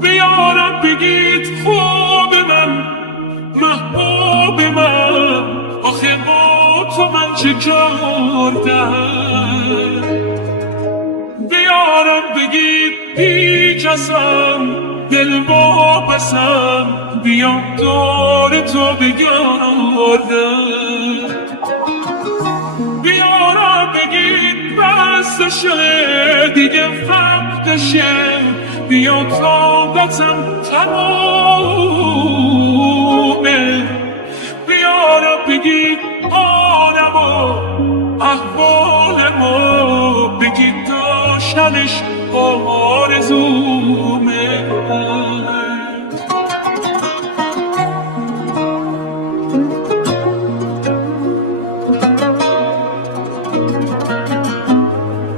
بیارم بگید خوب من، محبوب من، آخه با تو من چه کردم. بیارم بگید بی کسم، دل با بسم، بیام دور تو بگردم. بیارم بگید بستشه دیگه وقتشه، بیا طاقتم تمومه. بیارم بگید حالمو احوالمو، بگید داشتنش آرزومه.